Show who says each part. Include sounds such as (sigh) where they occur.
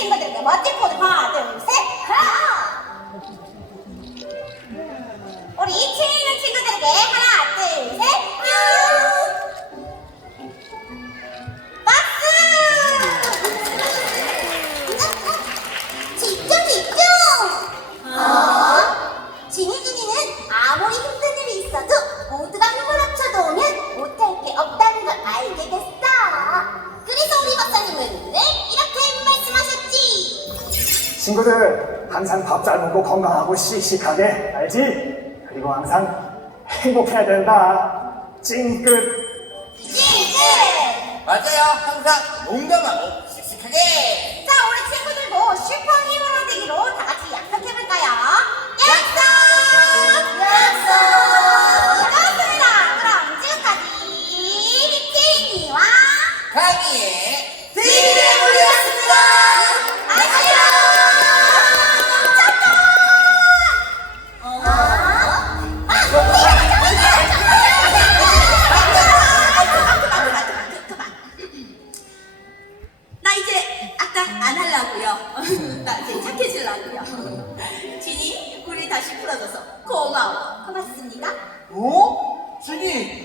Speaker 1: 친구들에게 멋진 포즈. 하나 둘셋 하나! 우리 2층 친구들
Speaker 2: 항상 밥 잘 먹고 건강하고 씩씩하게 알지? 그리고 항상 행복해야 된다. 찡긋.
Speaker 1: 찡긋!
Speaker 3: 맞아요. 항상 용감하고 씩씩하게.
Speaker 1: 자, 우리 친구들도 슈퍼 히어로 되기로 다 같이 약속해볼까요? 약속! 약속! 좋습니다. 그럼 지금까지 지니와
Speaker 3: 강희의 착각 안 하려고요. (laughs) 나 이제 착해지려고요. 지니, 우리 다시 풀어줘서 고마워. 고맙습니다. 어? 지니!